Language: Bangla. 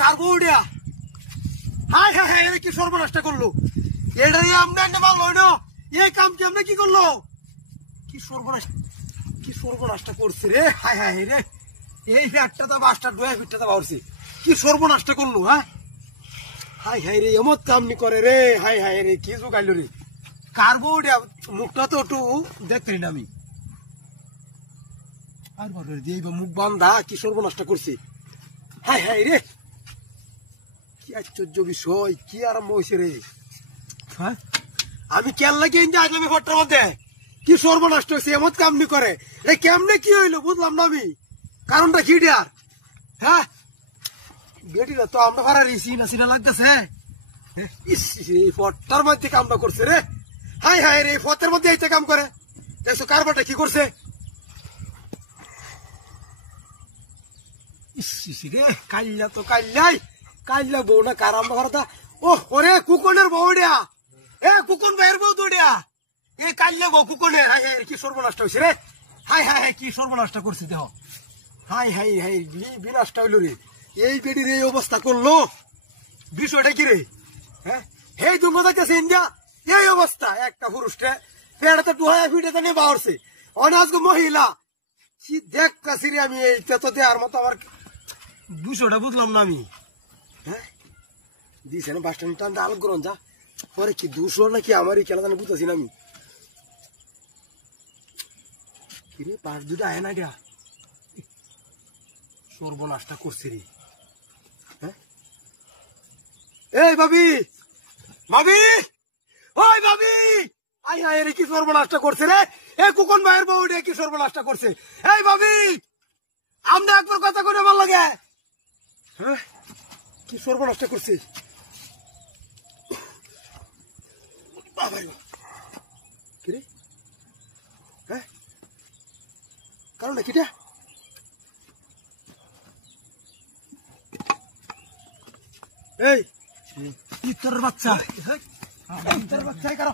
কারবো উড়িয়া হাই হাই হাই কি সর্বনাশটা করলো এটা আমরা মাল হইল এই কাম কি আমরা কি করলো কি সর্বনাশটা করছে রে হাই হাই রে এই ফ্যাটটা তো বাসটা ডুয়ে ফিটটা তো বাড়ছে কি সর্বনাশটা করলো হ্যাঁ হাই হাই রে এমত কাম নি করে রে হাই হাই রে কি জোগাইলো রে কারবো উড়িয়া মুখটা তো একটু দেখতে না আমি আর বড় দিয়ে মুখ বান্ধা কি সর্বনাশটা করছে হাই হাই রে কি আশ্চর্য বিষয় কি আরম্ভ হয়েছে রে হ্যাঁ আমি কেন লাগিয়ে আসলাম ঘরটার মধ্যে কি সর্বনষ্ট হয়েছে এমন কামনি করে রে কেমনে কি হইলো বুঝলাম না আমি কারণটা কি ডিয়ার হ্যাঁ বেটিরা তো আমরা ভাড়া রিসি না সিনা লাগতেছে এই ফটার মধ্যে কামটা করছে রে হাই হাই রে ফটের মধ্যে এইটা কাম করে দেখছো কারবারটা কি করছে রে কাল্লা তো কাল্লা বউ না কার আমরা ঘরটা ও ওরে কুকুনের বউডিয়া কুকুন ভাইয়ের বউ দৌড়িয়া এই কাল্লা বউ কুকুনের হাই হাই কি সর্বনাশটা হয়েছে রে হাই হাই হাই কি সর্বনাশটা করছে দেহ হাই হাই হাই বিনাশটা হইল রে এই বেটির এই অবস্থা করলো বিষয়টা কি রে হ্যাঁ এই দুর্গ দেখতেছে ইন্ডিয়া এই অবস্থা একটা পুরুষটা পেড়ে তো 2 ফিটে তো নিয়ে বাড়ছে অনাজ মহিলা দেখতেছি রে আমি এইটা তো দেওয়ার মতো আমার বিষয়টা বুঝলাম না আমি হ্যাঁ দিছে না বাস স্ট্যান্ড টান আল করুন যা পরে কি 200 নাকি আমারই খেলা জানি বুঝতেছি না আমি কিরে পাঁচ দুটা আয় না গা সর্বনাশটা করছে রে হ্যাঁ এই ভাবি ভাবি ওই ভাবি আই হাই রে কি সর্বনাশটা করছে রে এই কুকুন ভাইয়ের বউ রে কি সর্বনাশটা করছে এই ভাবি আমরা একবার কথা কইতে ভালো লাগে হ্যাঁ কি সর্বনাশটা করছে কিরে হ্যাঁ কারণটা কিটা এই ইতর বাচ্চা ইতর বাচ্চা কারো